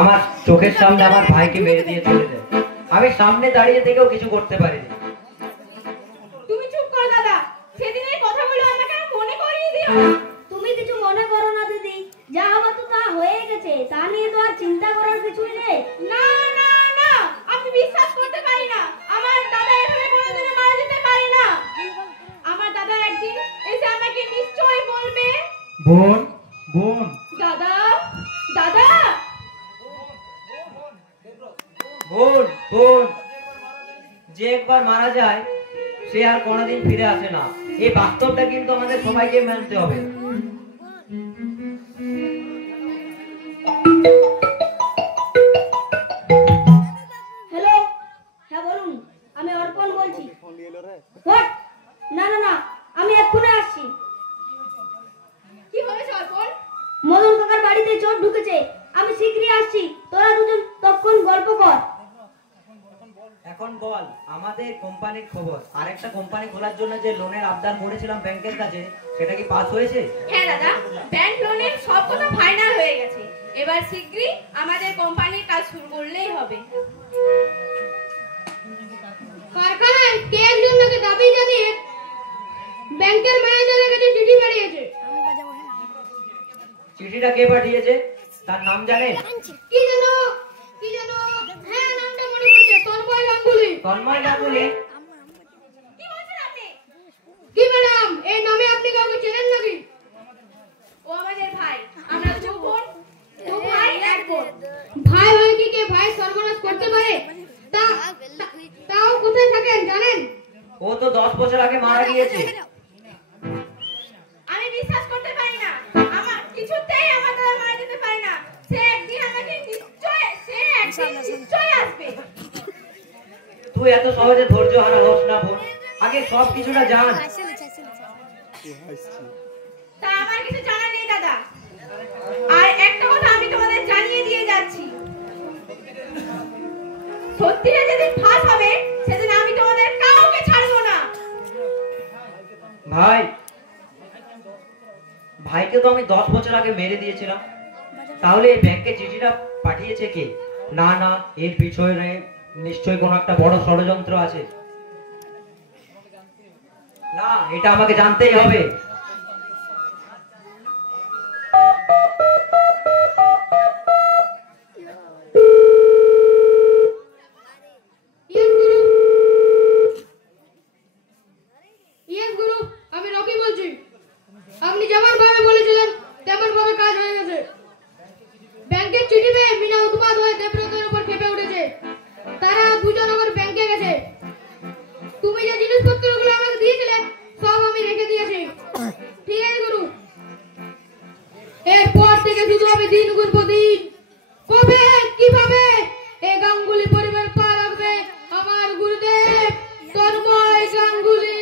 আমার চোখের সামনে আমার ভাইকে মেরে দিয়ে চলে যায়। আমি সামনে দাঁড়িয়ে থেকেও কিছু করতে পারিনি। তুমি চুপ করো দাদা, সেদিনের কথাগুলো আমাকে মনে করিয়ে দিও। তুমি কিছু মনে করো না দিদি, যা হবার তো তা হয়ে গেছে, তা নিয়ে তো আর চিন্তা করার কিছুই নেই। না না না, আমি বিশ্বাস করতে পারি না আমার দাদা এভাবে কোনোদিনও মারা যেতে পারে না। আমার দাদা একদিন এসে আমাকে নিশ্চয়ই বলবে, বোন বোন দাদা দাদা বোন বোন। যে একবার মারা যায় সে আর কোনোদিন ফিরে আসে না। এই বাস্তবটা কিন্তু আমাদের সবাইকে মানতে হবে। হ্যালো, হ্যাঁ বলুন, আমি অর্পণ বলছি। হোয়াট? না না না, আমি এক্ষুনি আসছি। কি হয়েছে অর্পণ? মদন কাকার বাড়িতে চোর ঢুকেছে, আমি শীঘ্রই আসছি। তোরা দুজন তখন গল্প কর। এখন বল আমাদের কোম্পানির খবর। আরেকটা কোম্পানি খোলার জন্য যে লোনের আবদার করেছিলাম ব্যাংকের কাছে, সেটা কি পাস হয়েছে? হ্যাঁ দাদা, ব্যাংক লোনের সব কথা ফাইনাল হয়ে গেছে। এবার শীঘ্রই আমাদের কোম্পানির কাজ শুরু করলেই হবে। কারখানায় কে একজন নাকি দাবি জানিয়ে ব্যাংকের ম্যানেজারের কাছে চিঠি পাঠিয়েছে। চিঠিটা কে পাঠিয়েছে তার নাম জানেন? কি যেন হ্যাঁ, নামটা মনে পড়ছে, তন্ময় গাঙ্গুলি। তন্ময় গাঙ্গুলি? কি বলছেন আপনি? কি ম্যাডাম, এই নামে আপনি কাউকে চেনেন নাকি? ও আমাদের ভাই, আমরা দু বোন, দু ভাই এক বোন। ভাই হয়ে কি কে ভাই সর্বনাশ করতে পারে? তাও কোথায় থাকেন জানেন? ও তো 10 বছর আগে মারা গিয়েছে। আমি বিশ্বাস করতে পারি না, আমার কিছুতেই আমার দাদা মারা যেতে পারে না। সে একদিন নিশ্চয় আসবে। তুই এত সহজে ধৈর্য হারা হোস না বোন, আগে সব কিছুটা জান। তা আমার কিছু জানা নেই দাদা। আর একটা কথা আমি তোমাদের জানিয়ে দিয়ে যাচ্ছি, সত্যিটা যেদিন ফাঁস হবে সেদিন আমি তোমাদের কাউকে ছাড়বো না। ভাইকে তো আমি 10 বছর আগে মেরে দিয়েছিলাম, তাহলে এই ব্যাংকে চিঠিটা পাঠিয়েছে কে? না না, এর পিছনে নিশ্চয়ই কোনো একটা বড় ষড়যন্ত্র আছে। না, এটা আমাকে জানতেই হবে। আমি রকি বলছি। আপনি যেমন ভাবে বলেছিলেন তেমন ভাবে কাজ হয়ে গেছে। ব্যাংকের চিঠি পেয়ে মিনা উৎপাত হয়ে দেবব্রতের উপর খেপে উঠেছে। তারা দুজন আবার ব্যাংকে গেছে। তুমি যে জিনিসপত্রগুলো আমাকে দিয়েছিলে সব আমি রেখে দিয়েছি। ঠিক আছে গুরু, এরপর থেকে শুধু আমি দিন গুনবো দিন। কবে কিভাবে এই গাঙ্গুলি পরিবার পা রাখবে আমার গুরুদেব তন্ময় গাঙ্গুলি।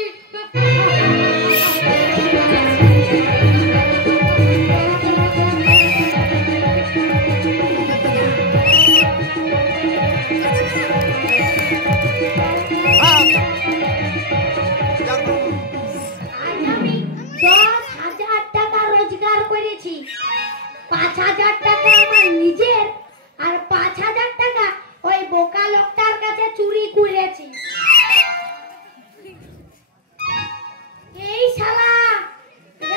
আজ আমি 10,000 টাকা রোজগার করেছি। 5,000 টাকা আমার নিজের, আর 5,000 টাকা ওই বোকা লোকটার কাছে চুরি করেছি। এই শালা,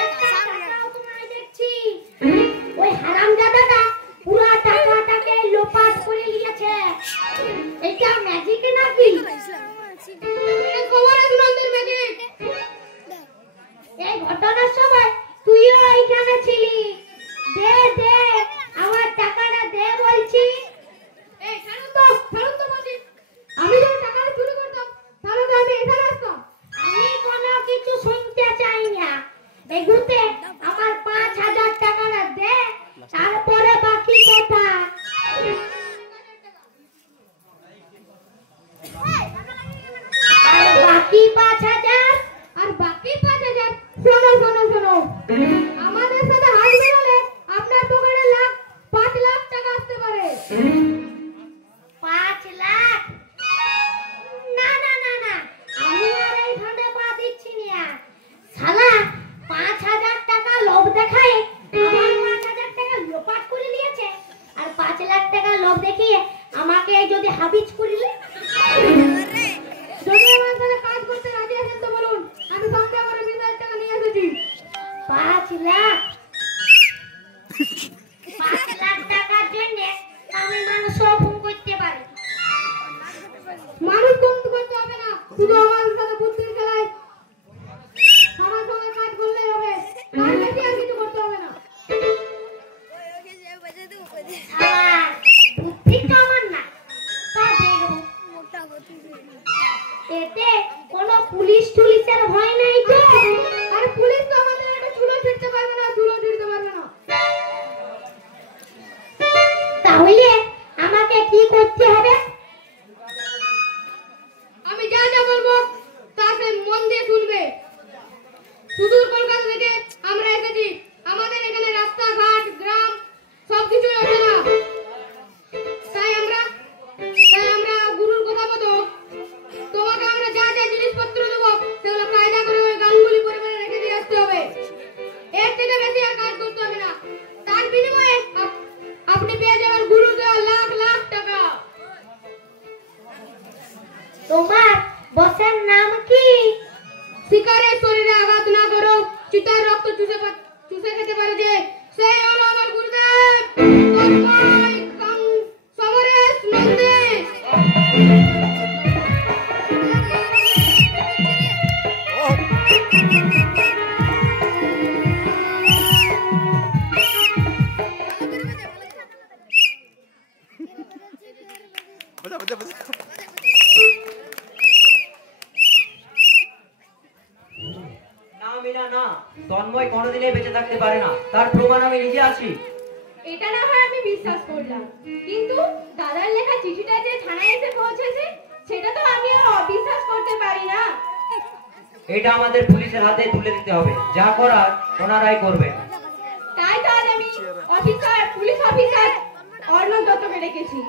একটা টাকাও তো নাই দেখছি। ওই হারামজাদাটা পুরা টাকাটাকে লোপাট করে নিয়েছে। এটা ম্যাজিক নাকি? এটা খবর আছে নন্দের ম্যাজিক। এই ঘটনার সময় তুইও এখানে ছিলি। দে দে, আমার টাকাটা দে বলছি। এই ফেরত তো বলছি। আমি যদি টাকা চুরি করতাম তাহলে তো আমি এখানে আসতাম। আমি কোনো কিছু শুনতে চাই না। এগুতে আমার 5,000 টাকাটা দে, তারপরে বাকি কথা। আর বাকি 5,000? আর বাকি 5,000 শোনো আমাদের সাথে হাত মেলালে আপনার পকেটে 5 লাখ টাকা আসতে পারে। 5 লাখ? না না না না, আমি আর এই ফাঁদে পা দিচ্ছি না। শালা 5,000 টাকা লোভ দেখায় আমার 5,000 টাকা লোপাট করে নিয়েছে, আর 5 লাখ টাকা লোভ দেখিয়ে আমাকে যদি হাবিজ করিলে? যদি আমার সাথে কাজ করতে রাজি আছেন তো বলুন, আমি সঙ্গে করে 20,000 টাকা নিয়ে এসেছি। 5 লাখ? 5 লাখ টাকার জন্য আমি মানুষ ফোন করতে পারি। মানুষ কম করতে হবে না, শুধু আমার সাথে বুদ্ধির খেলায় আমার সঙ্গে কাজ করলেই হবে, তার বেশি আর কিছু করতে হবে না। আর বুদ্ধি তো আমার না, তবে এতে কোনো পুলিশ টুলিশের ভয় নাই তো? আরে পুলিশ তো আমাদের একটা চুলো ছিঁড়তে পারবে না, চুলো ছিঁড়তে পারবে না। তাহলে আমাকে কি করতে হবে? আমি যা যা বলবো তা সে মন দিয়ে শুনবে। সুদূর কলকাতা থেকে আমরা এসেছি, আমাদের এখানে রাস্তাঘাট গ্রাম সবকিছুই অচেনা। তাই আমরা গুরুর কথা মতো তোমাকে আমরা যা যা জিনিসপত্র দেবো সেগুলো কায়দা করে ওই গাঙ্গুলি পরিবারে রেখে দিয়ে আসতে হবে। এর থেকে বেশি আর কাজ করতে হবে না। তার বিনিময়ে আপনি পেয়ে যাবেন গুরুর দেওয়া লাখ লাখ টাকা। তোমার বসের নাম কি? শিকারের শরীরে আঘাত না করো, চিতার রক্ত চুষে খেতে পারে যে, সেই হলো আমার গুরুদেব তন্ময় সমরেশ নন্দী। না মিনা না, তন্ময় কোনোদিনই বেঁচে থাকতে পারে না, তার প্রমাণ আমি নিজে আছি। এটা না হয় আমি বিশ্বাস করলাম, কিন্তু দাদার লেখা চিঠিটা যে থানায় এসে পৌঁছেছে সেটা তো আমি আর অবিশ্বাস করতে পারি না। এটা আমাদের পুলিশের হাতে তুলে দিতে হবে, যা করার ওনারাই করবেন। তাই তো আজ আমি পুলিশ অফিসার অর্ণব দত্তকে ডেকেছি।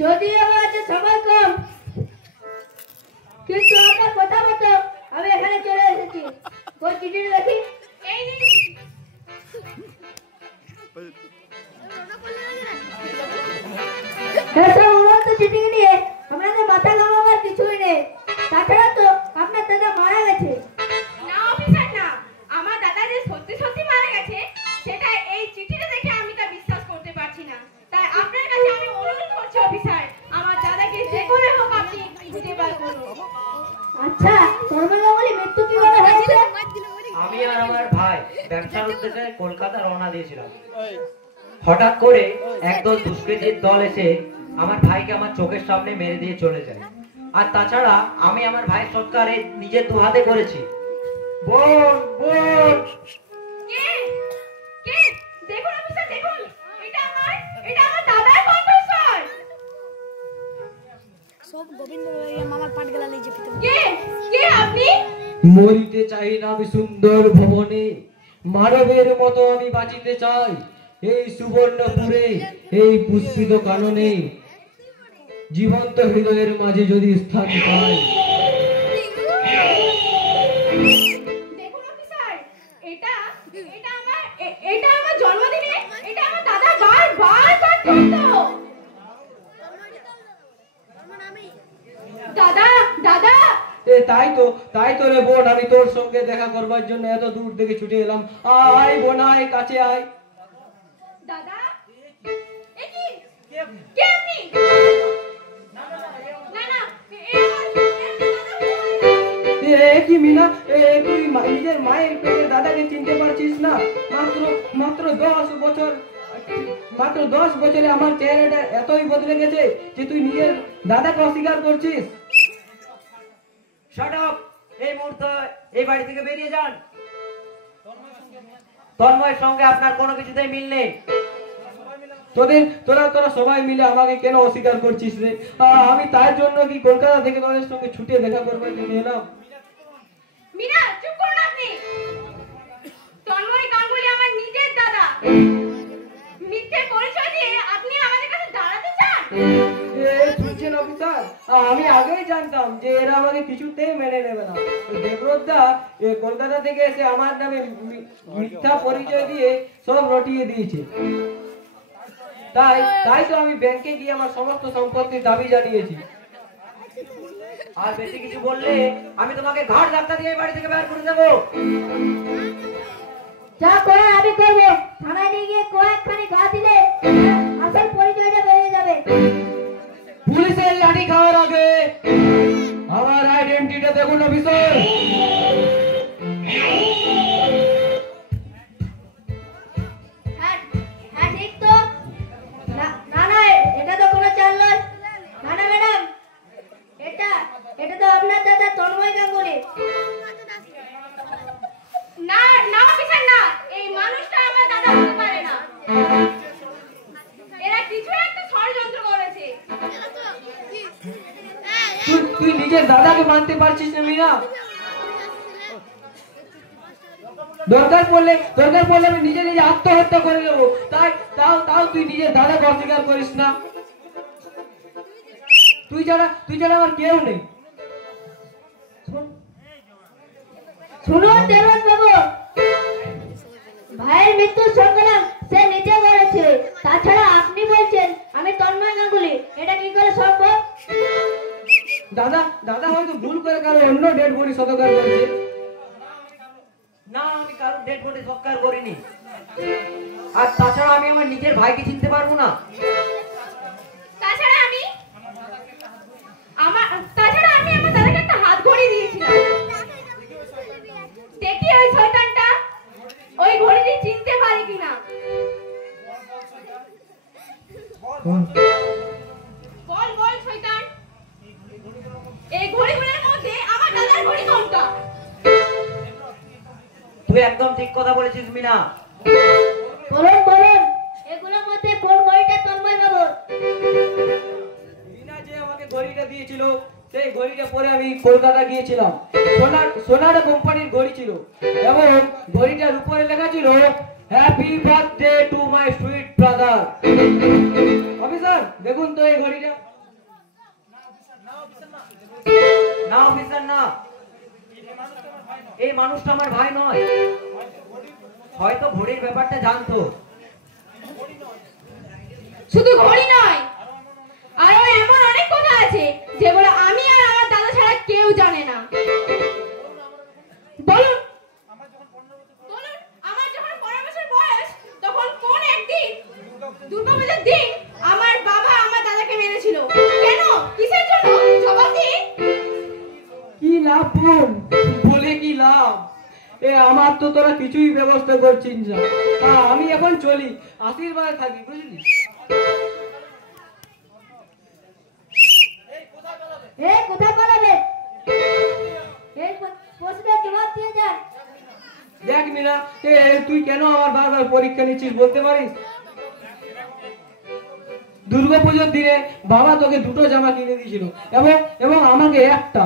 যদিও আমার সময় কম, কিন্তু আমার কথা মতো আমি এখানে চলে এসেছি। ওই চিঠিটা দেখি। এই নিন। এসব উড়ন্ত চিঠি নিয়ে আপনাদের মাথা ঘামাবার কিছুই নেই। তাছাড়া তো আপনার দাদা মারা গেছে। না অফিসার না, আমার দাদা যে সত্যি সত্যি মারা গেছে সেটা এই চিঠিটা দেখে আমি তা বিশ্বাস করতে পারছি না। তাই আপনার কাছে আমি অনুরোধ করছি অফিসার, আমার দাদাকে যে করে হোক আপনি খুঁজে বার করুন। আচ্ছা, ধর্মগাঙ্গুলি মৃত্যু কিভাবে হয়েছে? আমি আর আমার ভাই ব্যবসার উদ্দেশ্যে কলকাতা রওনা দিয়েছিলাম। হঠাৎ করে একদল দুষ্কৃতীর দল এসে আমার ভাইকে আমার চোখের সামনে মেরে দিয়ে চলে যায়। আর তাছাড়া আমি আমার ভাইয়ের সৎকার নিজের দু হাতে করেছি। বোন বোন কে কে দেখুন অফিসার, দেখুন এটা আমার দাদার কণ্ঠস্বর। সব গোবিন্দ মামার পাট গেলা লেগে যেতে। কে কে আপনি? মরিতে চাই না আমি সুন্দর ভবনে, মানবের মতো আমি বাঁচিতে চাই এই সুবর্ণপুরে, এই পুষ্পিত কাননে, জীবন্ত হৃদয়ের মাঝে যদি স্থান পাই। দেখুন অফিসার, এটা আমার জন্মদিনে এটা আমার দাদা বারবার পাঠ করতো। দাদা দাদা তাই তো রে বোন, আমি তোর সঙ্গে দেখা করবার জন্য এত দূর থেকে ছুটে এলাম। আয় বোন আয়, কাছে আয়। দাদা এ কি কে আপনি? না না এ কি মিনা, তুই নিজের মায়ের পেটের দাদাকে চিনতে পারছিস না? মাত্র 10 বছরে আমার চেহারাটা এতই বদলে গেছে যে তুই নিজের দাদাকে অস্বীকার করছিস। Shut up! এই মুহূর্তে এই বাড়ি থেকে বেরিয়ে যান। তন্ময়ের সঙ্গে আপনার কোনো কিছুতেই মিল নেই। তোরা সবাই মিলে আমাকে কেন অস্বীকার করছিস রে? আমি তার জন্য কি কলকাতা থেকে তোদের সঙ্গে ছুটে দেখা করবার জন্য এলাম? মিনা চুপ করুন আপনি। তন্ময় গাঙ্গুলি আমার নিজের দাদা। মিথ্যে পরিচয় দিয়ে আপনি আমাদের কাছে দাঁড়াতে চান? শুনছেন অফিসার, আমি আগেই জানতাম যে এরা আমাকে কিছুতেই মেনে নেবে না। দেবরদা কলকাতা থেকে এসে আমার নামে মিথ্যা পরিচয় দিয়ে সব রটিয়ে দিয়েছে। তাই তাই তো আমি ব্যাংকে গিয়ে আমার সমস্ত সম্পত্তির দাবি জানিয়েছি। আর বেশি কিছু বললে আমি তোমাকে ঘাট ধাক্কা দিয়ে এই বাড়ি থেকে বের করে দেবো। যা করে আমি করবো। থানায় নিয়ে গিয়ে কয়েকখানি গা দিলে আসল পরিচয়টা বেরিয়ে যাবে। পুলিশের লাঠি খাওয়ার আগে আমার আইডেন্টিটিটা দেখুন অফিসার। হ্যাঁ হ্যাঁ ঠিক তো। না না না, এটা তো কোনো চাল নয়। না না ম্যাডাম, এটা এটা তো আপনার দাদা তন্ময় গাঙ্গুলি। না না অফিসার না, এই মানুষটা আমার দাদা হতে পারে না। এরা কিছু একটা ষড়যন্ত্র করেছে। তুই নিজের দাদাকে মানতে পারছিস না মিনা? দরকার পড়লে আমি নিজে নিজে আত্মহত্যা করে নেবো। তাও তুই নিজের দাদাকে অস্বীকার করিস না। তুই ছাড়া আমার কেউ নেই। শুনুন দেবরাজ বাবু, ভাইয়ের মৃত্যুর সংগ্রাম সে নিজে করেছে। তাছাড়া আপনি বলছেন আমি তন্ময় গাঙ্গুলি, এটা কি করে সম্ভব? দাদা হয়তো ভুল করে কারো অন্য ডেড বডি সৎকার করেছে। না, আমি কারোর ডেড বডি সৎকার করিনি। আর তাছাড়া আমি আমার নিজের ভাইকে চিনতে পারবো না। তাছাড়া আমি আমার দাদাকে একটা হাত ঘড়ি দিয়েছিলাম। দেখি ওই শয়তানটা ওই ঘড়িটি চিনতে পারে কিনা। বল শয়তান, এই ঘড়িগুলোর মধ্যে আমার দাদার ঘড়ি কোনটা? তুই একদম ঠিক কথা বলেছিস মিনা। বলুন এগুলোর মধ্যে কোন ঘড়িটা তন্ময় বাবু? মিনা যে আমাকে ঘড়িটা দিয়েছিল, সেই ঘড়িটা পরে আমি কলকাতা গিয়েছিলাম। সোনার কোম্পানির ঘড়ি ছিল এবং ঘড়িটার উপরে লেখা ছিল happy birthday to my sweet brother. Officer দেখুন তো এই ঘড়িটা। না অফিসার না, এই মানুষটা আমার ভাই নয়। হয়তো ঘড়ির ব্যাপারটা জানতো। শুধু ঘড়ি নয়, আরো এমন অনেক কথা আছে যেগুলো আমি আর আমার দাদা ছাড়া কেউ জানে না। বলুন আমার যখন 15 বছর বয়স, তখন কোন একদিন দুর্গাপূজার দিন আমার বাবা আমার দাদাকে মেরেছিল। কেন, কিসের জন্য? জবাব দিন। কি লাভ বোন, বলে কি লাভ? আমার তো তোরা কিছুই ব্যবস্থা করছিস না। আমি এখন চলি, আশীর্বাদে থাকি, বুঝলি? কোথায় পালাবে? এই প্রশ্নের জবাব দিয়ে যান। দেখ মিনা, তুই কেন আমার বারবার পরীক্ষা নিচ্ছিস বলতে পারিস? দুর্গাপুজোর দিনে বাবা তোকে দুটো জামা কিনে দিয়েছিল এবং আমাকে একটা।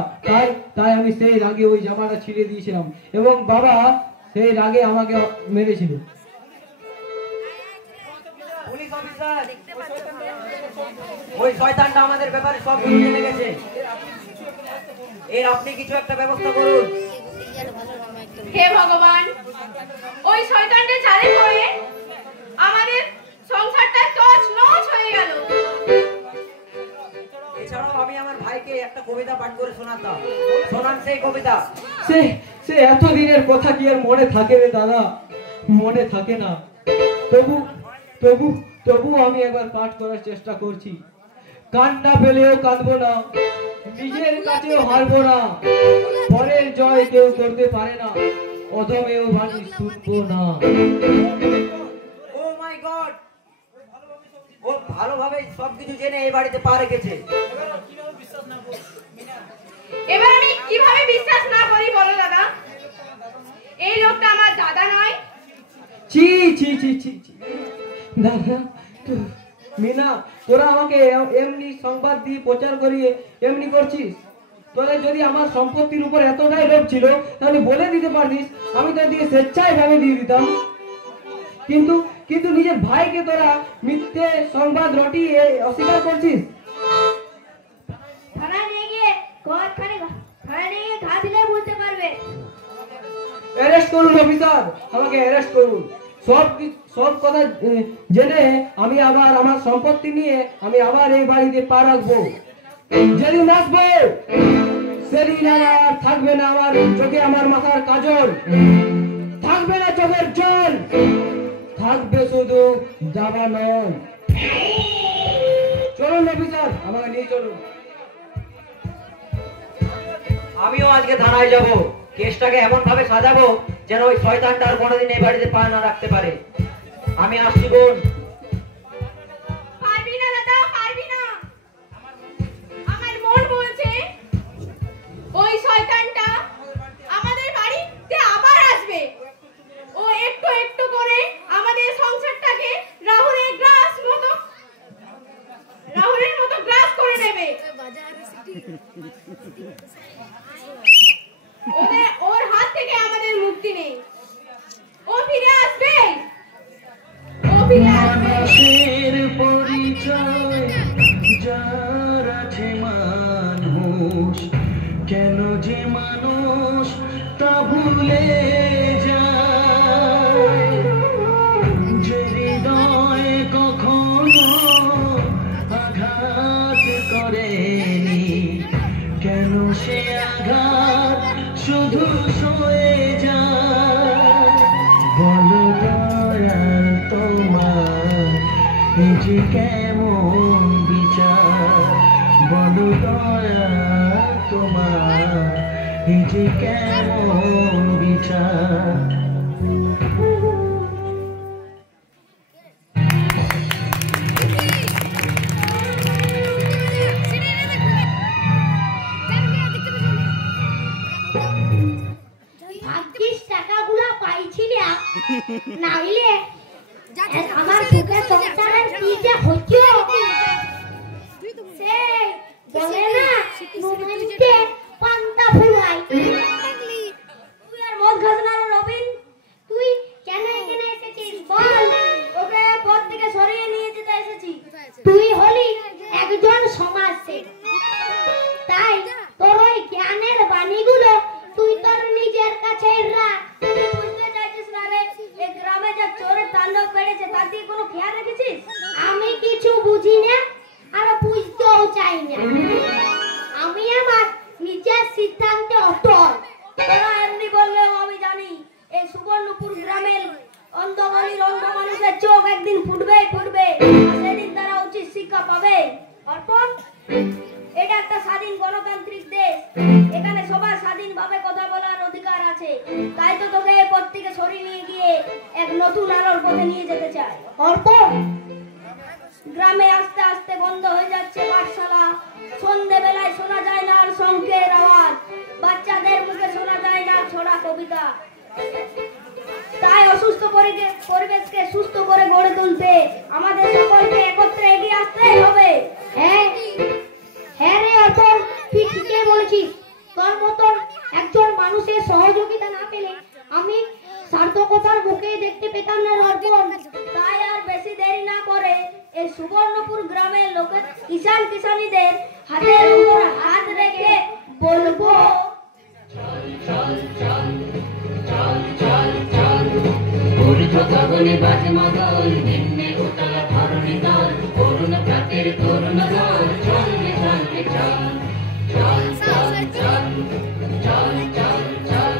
তাই আমি সেই রাগে ওই জামাটা ছিঁড়ে দিয়েছিলাম এবং বাবা সেই রাগে আমাকে মেরেছিল। পুলিশ অফিসার, ওই শয়তানটা আমাদের ব্যাপারে সব কিছু জেনে গেছে। এর আপনি কিছু একটা ব্যবস্থা করুন। হে ভগবান, ওই শয়তানটা চালে পড়ে আমাদের সংসারটা তছনছ হয়ে গেল। এছাড়াও আমি আমার ভাইকে একটা কবিতা পাঠ করে শোনাতাম। শোনান সেই কবিতা। সে এতদিনের কথা কি আর মনে থাকে রে দাদা? মনে থাকে না। তবু আমি একবার পাঠ করার চেষ্টা করছি। কান্না পেলেও কাঁদবো না, নিজের কাছেও হারবো না, পরের জয় কেউ করতে পারে না, অধমেও বাণী শুনবো না। ও মাই গড, ও ভালোভাবে সবকিছু জেনে এই বাড়িতে পা রেখেছে। এবার আমি কিভাবে বিশ্বাস না করি বলো দাদা? এই লোকটা আমার দাদা নয়। ছি ছি ছি ছি ছি। দাদা, মিনা, তোরা আমাকে এমনি সংবাদ দিয়ে প্রচার করিয়ে এমনি করছিস? তোরা যদি আমার সম্পত্তির উপর এতটাই লোভ ছিল তাহলে বলে দিতে পারতিস, আমি তোর দিকে স্বেচ্ছায় ভাবে দিয়ে দিতাম। কিন্তু নিজের ভাইকে তোরা মিথ্যে সংবাদ রটিয়ে অস্বীকার করছিস। থানায় ঘরখানে ঘা দিলে বুঝতে পারবে। অ্যারেস্ট করুন অফিসার, আমাকে অ্যারেস্ট করুন। সব কথা জেনে আমি আবার আমার সম্পত্তি নিয়ে আমি আবার এই বাড়িতে পা রাখবো। যেদিন আসবো সেদিন আর থাকবে না আমার চোখে আমার মাথার কাজল, থাকবে না চোখের জল, থাকবে শুধু যাবা নয়। চলুন অফিসার, আমাকে নিয়ে চলুন। আমিও আজকে থানায় যাব, কেসটাকে এমন ভাবে সাজাবো যেন ওই শয়তানটা আর কোনোদিন এই বাড়িতে পা না রাখতে পারে। আমি আসছি বোন। পারবি না দাদা, পারবি না। আমার মন বলছে ওই শয়তানটা আমাদের বাড়িতে আবার আসবে। ও একটু একটু করে আমাদের সংসারটাকে রাহুলের মতো গ্রাস করে নেবে। ওর হাত থেকে আমাদের মুক্তি নেই। ও ফিরে আসবে, ও ফিরে আসবে। মানুষের পরিচয় যার আছে মানুষ, কেন যে মানুষ তা ভুলে যায়। যে হৃদয় কখনো আঘাত করেনি, কেন সে আঘাত শুধু সয়ে যায়। বলো দয়াল তোমার এই যে কেমন বিচার, বলো দয়াল তোমার এই যে কেমন বিচার। ভাগ্যিস টাকাগুলো পাইছিলাম, নাইলে আমার সুখের সংসারের কি যে হতো। সেই বলে না নুনতে পান্তা ফুলাই। তুই আর মদ খাস না রে রবিন, তুই কেন এখানে এসেছিস বল? ওকে পথ থেকে সরিয়ে নিয়ে যেতে এসেছি। তুই হলি একজন সমাজসেবী, তাই তোর ওই জ্ঞানের বাণীগুলো তুই তোর নিজের কাছে রাখ। তুই বুঝতে চাইছিস না রে, এই গ্রামে যা চোরের তাণ্ডব বেড়েছে তার দিকে কোনো খেয়াল রেখেছিস? আমি কিছু বুঝি না আর বুঝতেও চাই না। আমি আমার নিজের সিদ্ধান্তে অটল। তোরা এমনি বললেও আমি জানি এই সুবর্ণপুর গ্রামের অন্ধগলির অন্ধ মানুষের চোখ একদিন ফুটবেই ফুটবে, সেদিন তারা উচিত শিক্ষা পাবে। অর্পণ, এটা একটা স্বাধীন গণতান্ত্রিক দেশ, এখানে সবার স্বাধীনভাবে কথা বলার অধিকার আছে। তাই তো তোকে এই পথ থেকে সরিয়ে নিয়ে গিয়ে এক নতুন আলোর পথে নিয়ে যেতে চাই। অর্পণ, গ্রামে আস্তে আস্তে বন্ধ হয়ে যাচ্ছে পাঠশালা। সন্ধ্যেবেলায় শোনা যায় না আর শঙ্খের আওয়াজ, বাচ্চাদের মুখে শোনা যায় না ছড়া কবিতা। তাই অসুস্থ পরিবেশকে সুস্থ করে গড়ে তুলতে আমাদের সকলকে একত্রে এগিয়ে আসতেই হবে। হ্যাঁ রে অর্পণ, তুই ঠিকই বলেছিস। তোর মতন একজন মানুষের সহযোগিতা না পেলে আমি সার্থকতার মুখে দেখতে পেতাম না অর্পণ। তাই আর বেশি দেরি না করে এই সুবর্ণপুর গ্রামের লোকের কিষানীদের হাতের উপর হাত রেখে বলবো, গগনে বাজে মাদল, নিম্নে উতলা ধরণী দল, করুণ প্রাতের তরুণ দল, চল রে চল রে চল, চল চল চল চল চল চল।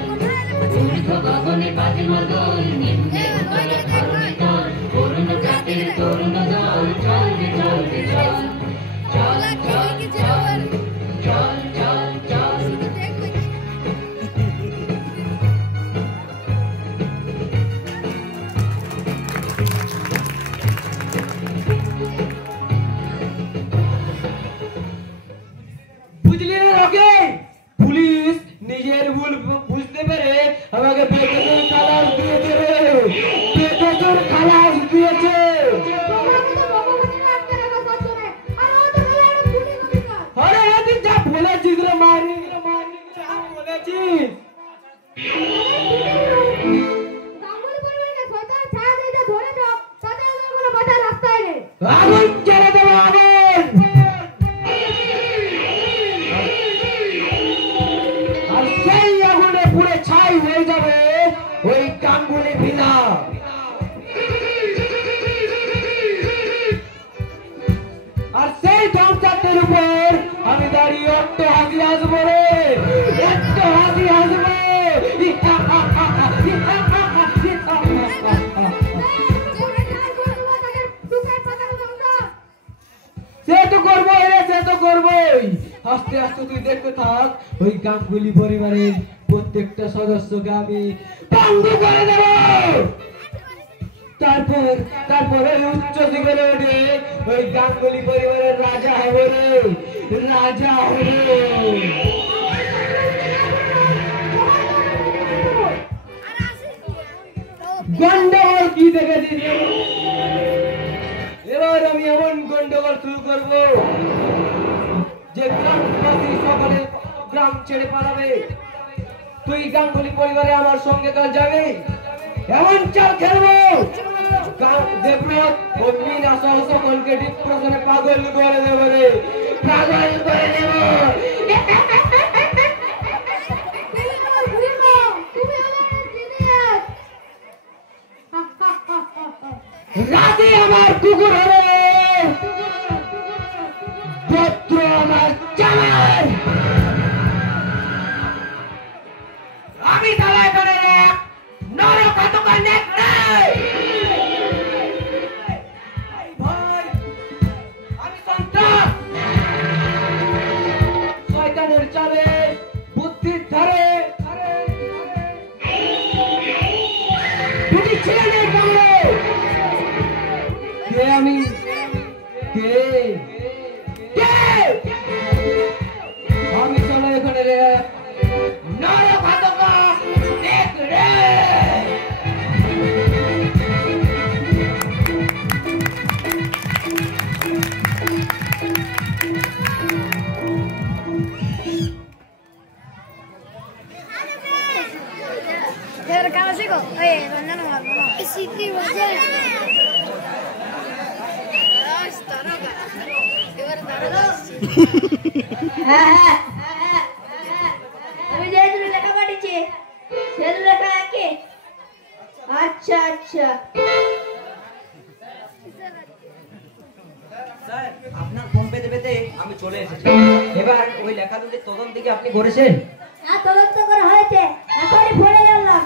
ঊর্ধ্ব গগনে বাজে মাদল, নিম্নে উতলা ধরণী দল, করুণ প্রাতের তরুণ দল, চল রে চল রে চল, চল চল চল চল চল চল। বুঝলি না রকি? পুলিশ নিজের ভুল বুঝতে পেরে আমাকে বেতনের খালাস দিয়েছে রে, বেতনের খালাস দিয়েছে। আরে তুই যা বলেছিস রে, মারি যা বলেছিস। আগুন ছেড়ে দেবো আগুন। আর সেই আগুনে পুড়ে ছাই হয়ে যাবে ওই গাঙ্গুলি ভিলা। আর সেই ধ্বংসাত্মের উপর আমি দাঁড়িয়ে একটু হাসি আসবো রে, একটু হাসি আসবো। সে তো করবোই রে, সে তো করবোই। আস্তে আস্তে তুই দেখতে থাক, ওই গাঙ্গুলি পরিবারের প্রত্যেকটা সদস্যকে আমি পঙ্গু করে দেব। তারপরে উচ্চ শিখরে উঠে ওই গাঙ্গুলি পরিবারের রাজা হবে রে, রাজা হবে। গন্ডগোল কি দেখেছিস? এবার আমি এমন গন্ডগোল শুরু করবো যে গ্রামবাসী সকলে গ্রাম ছেড়ে পালাবে। তুই গাঙ্গুলি পরিবারে আমার সঙ্গে কাল যাবে, এমন চাল খেলবো দেবরত ও মিনা সহ সকলকে ডিপ্রেশনে পাগল করে দেবো রে, পাগল করে দেবো। রাতে আমার কুকুর হবে, পত্র আমার জামাই। আমি তালায় করে নরকতকার নেকড়ে। ভাই আমি সন্তান, শয়তানের চালে বুদ্ধির ধারে দুটি ছেলেদের কামড়ে কে আমি, কে কে আমি চলো এখানে রে নরকতকা নেকড়ে। এবার কাজ শিখো, এই রঞ্জন মারবো না সিটি বাজে। আমি যেহেতু লেখা পাঠিয়েছি সেহেতু লেখা একে। আচ্ছা আচ্ছা স্যার, আপনার ফোন পেতে পেতে আমি চলে এসেছি। এবার ওই লেখা দুটি তদন্ত দিকে আপনি করেছেন? আর তদন্ত করা হয়েছে, এখনই ফোনে জানলাম।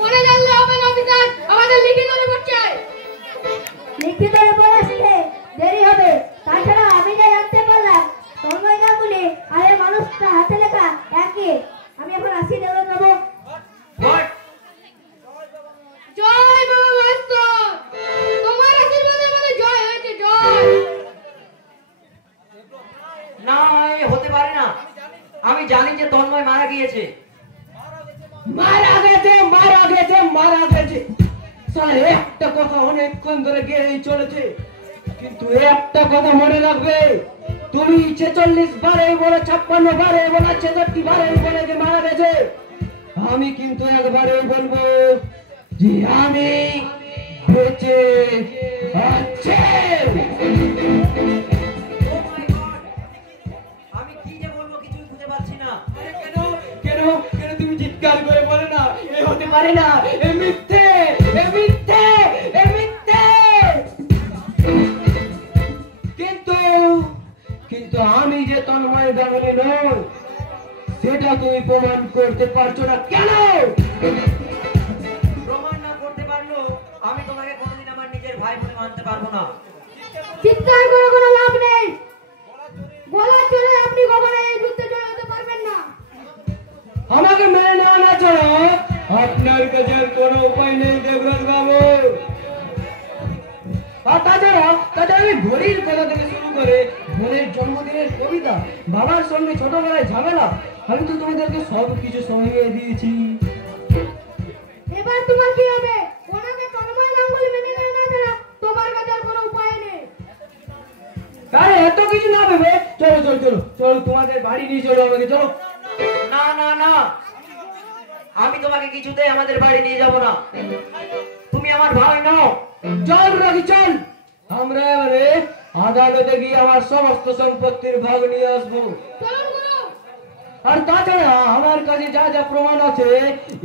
পরে জানলে হবে না অফিসার, আমাদের লিখিত রিপোর্ট চাই। লিখিত রিপোর্ট আসতে দেরি হবে। তাছাড়া আমি যা জানতে পারলাম তন্ময় গাঙ্গুলি আর এই মানুষটা হাতে লেখা একই। আমি এখন আসি, দেবো দেবো। জয় বাবা মাস্টার, তোমার আশীর্বাদে আমাদের জয় হয়েছে, জয়। না, এ হতে পারে না। আমি জানি যে তন্ময় মারা গিয়েছে। মারা গেছে, মারা গেছে, মারা গেছে। স্যার একটা কথা অনেকক্ষণ ধরে গেড়েই চলেছে, কিন্তু একটা কথা মনে রাখবে, তুমি 46 বারে বলে, 56 বারে বলে, 66 বারে বলে যে মারা গেছে, আমি কিন্তু একবারে বলবো যে আমি বেঁচে আছি। আমি কি যে বলবো কিছুই খুঁজে পাচ্ছি না। কেন কেন কেন তুমি চিৎকার করে বলে না, এ হতে পারে না, এ মিথ্যে, এ মিথ্যে, এ মিথ্যে। কিন্তু আমি যে তন্ময় গাঙ্গুলি নই সেটা তুমি প্রমাণ করতে পারছো না কেন? প্রমাণ না করতে পারলো আমি তোমাকে কোনোদিন আমার নিজের ভাই বলে মানতে পারবো না। চিৎকার করে কোনো লাভ নেই। বলার জন্য আপনি কখনো এই যুদ্ধে জয় হতে পারবেন না। আমাকে মেনে নেওয়া না ছাড়া আপনার কাছে আর কোনো উপায় নেই দেবরাজ বাবু। আর তাছাড়া আমি ঘড়ির কথা থেকে শুরু করে বোনের জন্মদিনের কবিতা, বাবার সঙ্গে ছোটবেলায় ঝামেলা, আমি তো তোমাদেরকে সব কিছু সহিয়ে দিয়েছি। এবার তোমার কি হবে? ওনাকে তন্ময় গাঙ্গুলি মেনে নেওয়া না ছাড়া তোমার কাছে আর কোনো উপায় নেই। আরে এত কিছু না ভেবে চলো চলো চলো চলো, তোমাদের বাড়ি নিয়ে চলো আমাকে, চলো। না না না, আমি তোমাকে কিছুতে আমাদের বাড়ি নিয়ে যাব না। তুমি আমার ভাই নাও। চল রাখি চল, আমরা এবারে আদালতে গিয়ে আমার সমস্ত সম্পত্তির ভাগ নিয়ে আসবো। চলুন গুরু। আর তাছাড়া আমার কাছে যা যা প্রমাণ আছে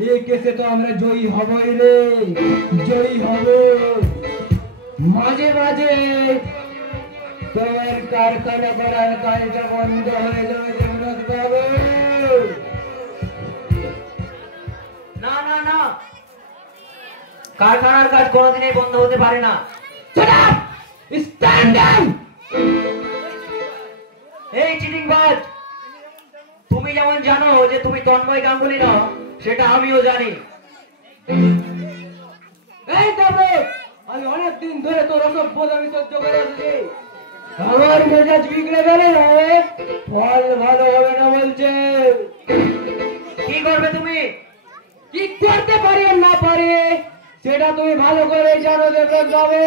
এই কেসে তো আমরা জয়ী হবই রে, জয়ী হব। মাঝে মাঝে তোমার কারখানা করার কাজটা বন্ধ হয়ে যাবে দেবনাথ বাবু। না না না, কারখানার কাজ কোনোদিনই বন্ধ হতে পারে না। এই চিটিংবাজ, তুমি যেমন জানো যে তুমি তন্ময় গাঙ্গুলি নও, সেটা আমিও জানি। এই তবে আমি অনেকদিন ধরে তোর অসভ্যতা আমি সহ্য করে আসছি। আমার মেজাজ বিগড়ে গেলে ফল ভালো হবে না বলছে। কি করবে তুমি? কি করতে পারি আর না পারি সেটা তুমি ভালো করে জানো দেবরাজ বাবু।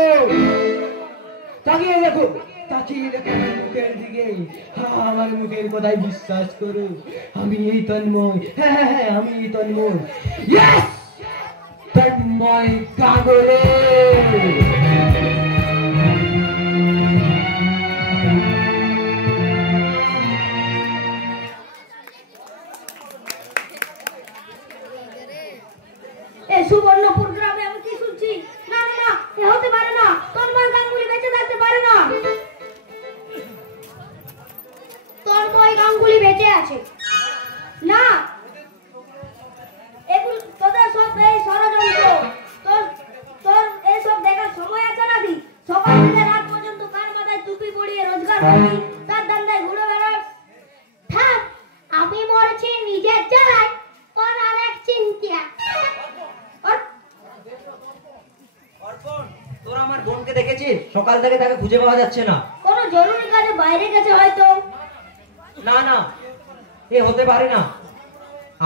তাকিয়ে দেখো, তাকিয়ে দেখো আমার মুখের দিকে। আমার মুখের কথায় বিশ্বাস করো, আমি এই তন্ময়। হ্যাঁ হ্যাঁ হ্যাঁ, আমি এই তন্ময়। ইয়েস, তন্ময় গাঙ্গুলি। এই সুবর্ণপুর গ্রামে আমি কি শুনছি? না না না, এ হতে পারে না। তন্ময় গাঙ্গুলি বেঁচে থাকতে পারে না। তন্ময় গাঙ্গুলি বেঁচে আছে না। এগুলো তোদের সব এই ষড়যন্ত্র। তোর তোর এইসব দেখার সময় আছে নাকি? সকাল থেকে রাত পর্যন্ত কার মাথায় টুপি পরিয়ে রোজগার করবি, তার দান্দায় ঘুরে বেড়াস। থাক, আমি মরছি নিজের জ্বালায়, তোর আর এক চিন্তা। তোরা আমার বোনকে দেখেছিস? সকাল থেকে তাকে খুঁজে পাওয়া যাচ্ছে না। কোনো জরুরি কাজে বাইরে গেছে হয়তো। না না, এ হতে পারে না।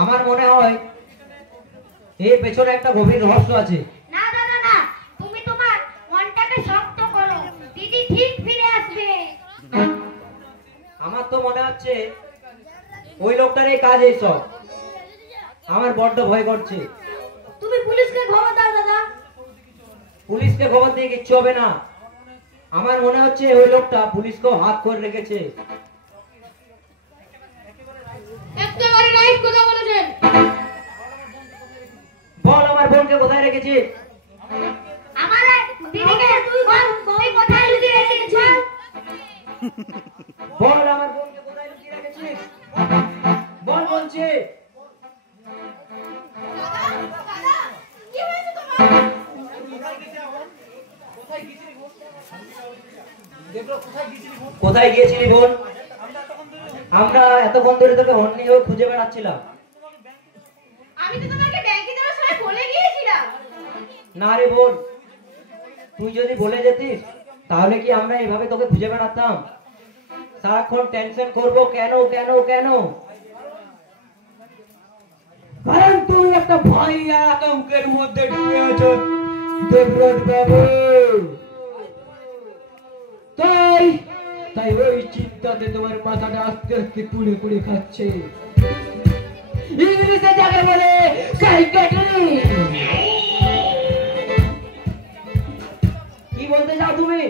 আমার মনে হয় এর পেছনে একটা গভীর রহস্য আছে। না না না না, তুমি তোমার মনটাকে শক্ত করো, দিদি ঠিক ফিরে আসবে। আমার তো মনে হচ্ছে ওই লোকটার এই কাজ এইসব। আমার বড্ড ভয় করছে। তুমি পুলিশকে খবর দাও দাদা। পুলিশকে খবর দিয়ে কিচ্ছু হবে না। আমার মনে হচ্ছে ওই লোকটা পুলিশকেও হাত করে রেখেছে। একেবারে রাইট কথা বলেছেন। বল আমার বোনকে কোথায় রেখেছিস? আমার দিদিকে তুই কোথায় লুকিয়ে রেখেছিস? বল আমার বোনকে কোথায় লুকিয়ে রেখেছিস? বল বলছি। কি হয়েছে তোমার? কোথায় গিয়েছিলি বোন? আমরা এতক্ষণ ধরে তোকে অন্য খুঁজে বেড়াচ্ছিলাম। আমি তো তোমাকে ব্যাংকে যাওয়ার সময় বলে গিয়েছিলাম। না রে বোন, তুই যদি বলে যেতিস তাহলে কি আমরা এইভাবে তোকে খুঁজে বেড়াতাম? সারাক্ষণ টেনশন করব কেন কেন কেন? কারণ তুমি একটা ভয় আর আতঙ্কের মধ্যে ডুবে আছো দেবরাজ বাবু। তাই তাই ওই চিন্তাতে তোমার মাথাটা আস্তে আস্তে পুড়ে পুড়ে খাচ্ছে। ইংলিশে যাকে বলে সাইকিয়াট্রি। কি বলতে চাও তুমি?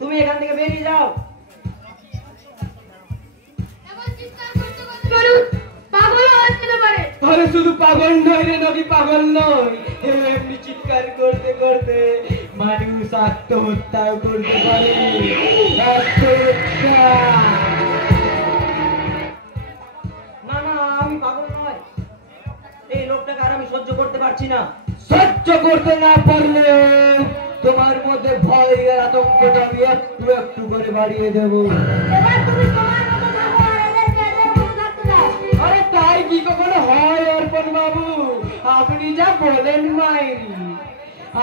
তুমি এখান থেকে বেরিয়ে যাও। এমন চিৎকার করতে করতে মানুষ পাগল হয়ে যেতে পারে। আরে শুধু পাগল নয় রে নবী, পাগল নয়, এমনি চিৎকার করতে করতে মানুষ আত্মহত্যা করতে পারে। আত্মহত্যা। না না, আমি পাগল নয়। এই লোকটাকে আর আমি সহ্য করতে পারছি না। সহ্য করতে না পারলে তোমার মধ্যে ভয় আর আতঙ্কটা আমি একটু একটু করে বাড়িয়ে দেব। এবার তুমি তোমার মতো থাকো আর এদেরকে এদের মতো থাকতে দাও। আরে তাই কি কখনো হয় অর্পণ বাবু? আপনি যা বলেন মাইরি,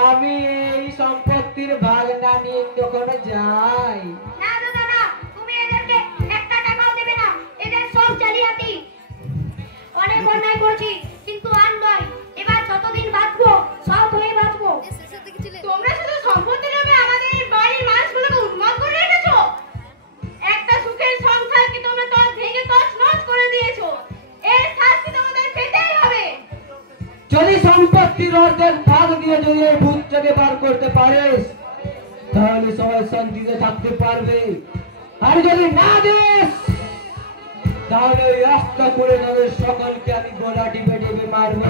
আমি এই সম্পত্তির ভাগ না নিয়ে কখনো যাই? না না না না, তুমি এদেরকে একটা টাকাও দেবে না। এদের সব জালিয়াতি। অনেক অন্যায় করছি কিন্তু আর নয়। এবার যতদিন বাঁচবো সব হয়ে বাঁচবো। তোমরা শুধু সম্পত্তি নেবে, আমাদের এই বাড়ির মানুষগুলোকে উন্মাদ করে রেখেছো। একটা সুখের সংসারকে তোমরা তল ভেঙে তছনছ করে দিয়েছো। এর শাস্তি তোমাদের পেতেই হবে। যদি সম্পত্তির অর্ধেক ভাগ দিয়ে যদি এই ভূতটাকে বার করতে পারিস তাহলে সবাই শান্তিতে থাকতে পারবে। আর যদি না দিস তাহলে ওই রাস্তা করে তাদের সকলকে আমি গলা টিপে টিপে মারবো,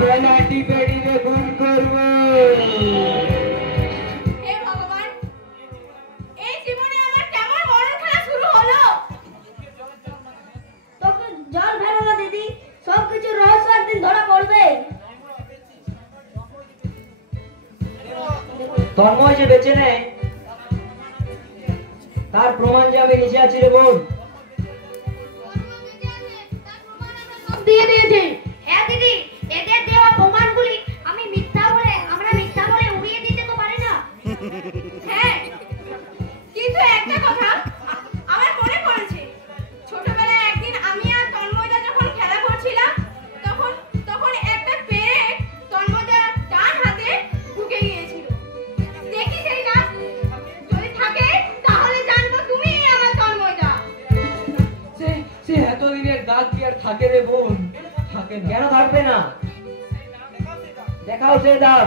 গলা টিপে টিপে খুন করবো। হে ভগবান, এই জীবনে আমার কেমন মরণ খেলা শুরু হলো। তোকে জল ফেলো না দিদি, সবকিছু রহস্য একদিন ধরা পড়বে। তন্ময় যে বেঁচে নেয় তার প্রমাণ যে আমি নিচে আছি রে বোন। দিয়ে দিয়েছে। হ্যাঁ দিদি, এদের দেওয়া প্রমাণগুলি আমরা মিথ্যা বলে উড়িয়ে দিতে তো পারি না। হ্যাঁ, কিন্তু একটা কথা আমার মনে পড়েছে। ছোটবেলায় একদিন আমি আর তন্ময়দা যখন খেলা করছিলাম তখন একটা পেরেক তন্ময়দার ডান হাতে ঢুকে গিয়েছিল। দেখি সেইটা যদি থাকে তাহলে জানবো তুমি আমার তন্ময়দা। সে এতদিনের দাগ কি আর থাকে রে বোন? থাকে না। কেন থাকবে না? দেখাও সে দাগ,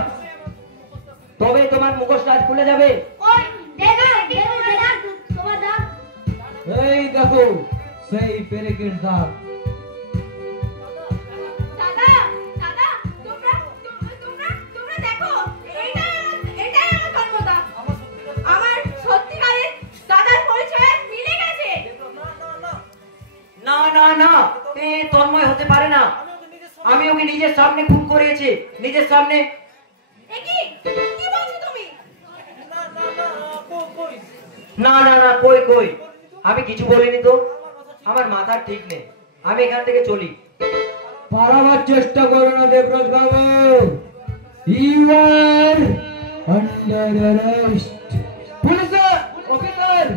তবে তোমার মুখোশটা আজ খুলে যাবে। ওই দেখাও তোমার দাগ। এই দেখো সেই পেরেকের দাগ। দাদা দাদা তোমরা দেখো, এটাই আমার তন্ময়দা। আমার সত্যিকারের দাদার পরিচয় মিলে গেছে। না না না, এ তন্ময় হতে পারে না। আমি ওকে নিজের সামনে খুন করিয়েছি, নিজের সামনে। এ কি বলছো তুমি? না না না, কই কই, আমি কিছু বলিনি তো। আমার মাথার ঠিক নেই, আমি এখান থেকে চলি। পালাবার চেষ্টা করো না দেবরাজ বাবু, you are under arrest. Police officer,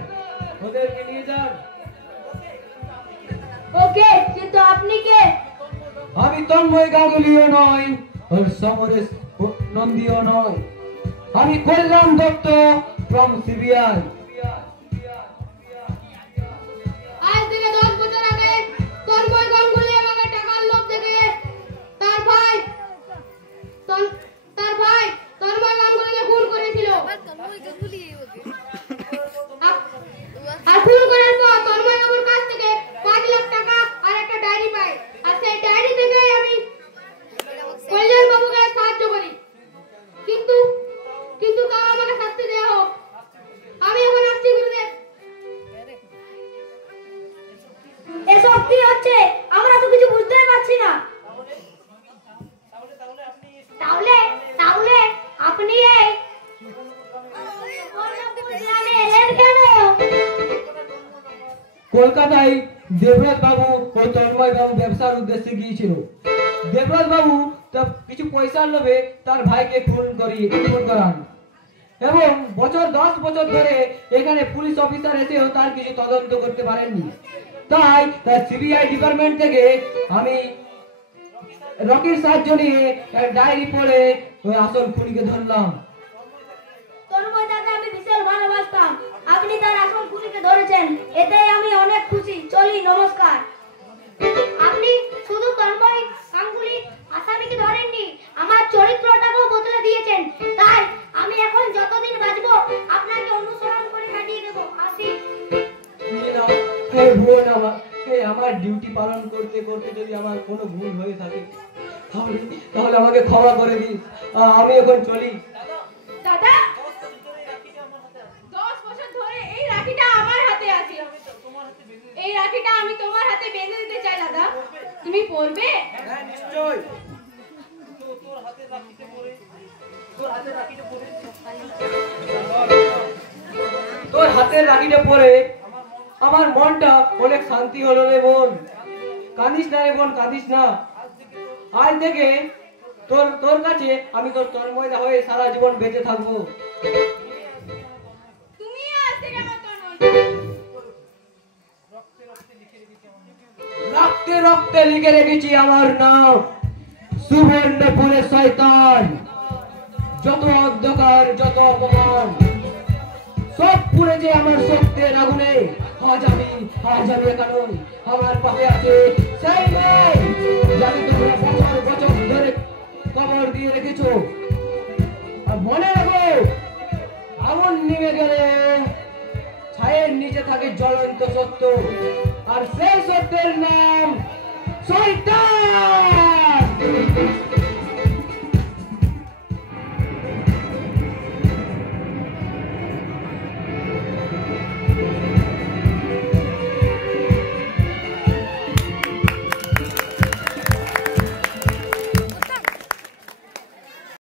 ওদেরকে নিয়ে যান। ওকে, কিন্তু আপনি কে? আমি তন্ময় গাঙ্গুলিও নয়, আর সমরেশ নন্দীও নয়। আমি কল্যাণ দত্ত ফ্রম সিবিআই। আজ থেকে 10 বছর আগে তন্ময় গাঙ্গুলি আমাকে টাকার লোভ দেখিয়ে তার ভাই তন্ময় গাঙ্গুলিকে খুন করেছিল। আর খুন করার পর তন্ময় বাবুর কাছ থেকে 5 লাখ টাকা আর একটা ডায়েরি পাই। আর সেই ডায়েরি থেকে আমি কল্যাণ বাবুকে সাহায্য করি। কিন্তু তাও আমাকে শাস্তি দেওয়া হোক। আমি এখন আসছি গুরুদেব। এসব কি হচ্ছে? আমরা তো কিছু বুঝতেই পারছি না। তাহলে আপনি এই গ্রামে এলেন কেন? কলকাতায় দেবরাজ বাবু ও তন্ময় বাবু ব্যবসার উদ্দেশ্যে গিয়েছিল। দেবরাজ বাবু কিছু পয়সার লোভে তার ভাইকে খুন করান এবং 10 বছর ধরে এখানে পুলিশ অফিসার এসেও তার কিছু তদন্ত করতে পারেননি। তাই সিবিআই ডিপার্টমেন্ট থেকে আমি রকির সাহায্য নিয়ে ডায়েরি পড়ে ওই আসল খুনিকে ধরলাম। তন্ময় দাদা আমি বিশাল ভালোবাসতাম, আপনি তার আসল খুনিকে ধরেছেন, এতে আমি অনেক খুশি। চলি, নমস্কার। আপনি শুধু তন্ময় গাঙ্গুলি আসামিকে ধরেননি, আমার চরিত্রটাকেও বদলে দিয়েছেন। তাই আমি এখন যতদিন বাঁচবো আপনাকে অনুসরণ করে কাটিয়ে দেবো। আসি। আমার ডিউটি পালন করতে করতে যদি আমার কোনো ভুল হয়ে থাকে তাহলে আমাকে ক্ষমা করে দিস। আমি এখন চলি। দাদা 10 বছর ধরে এই রাখিটা আমার হাতে আছে। এই রাখিটা আমি তোমার হাতে বেঁধে দিতে চাই দাদা, তুমি পরবে? হ্যাঁ নিশ্চয়। তোর হাতের রাখিটা পরে আমার মনটা অনেক শান্তি হলো রে বোন। কাঁদিস না রে বোন, কাঁদিস না। আজ থেকে তোর কাছে আমি তোর তন্ময়দা হয়ে সারা জীবন বেঁচে থাকবো। তুমি আজ থেকে আমার তন্ময়। রক্তে রক্তে লিখে রেখেছি আমার নাম, সুবর্ণপুরের শয়তান। যত অন্ধকার, যত অপমান সব পুড়েছে আমার সত্যের আগুনে। আজ আমি এখানে আমার পাশে আছে সেই মেয়ে যাকে তোমরা বছর বছর ধরে কবর দিয়ে রেখেছো। আর মনে রাখো, থাকে জ্বলন্ত সত্য, আর সেই সত্যের নাম শয়তান।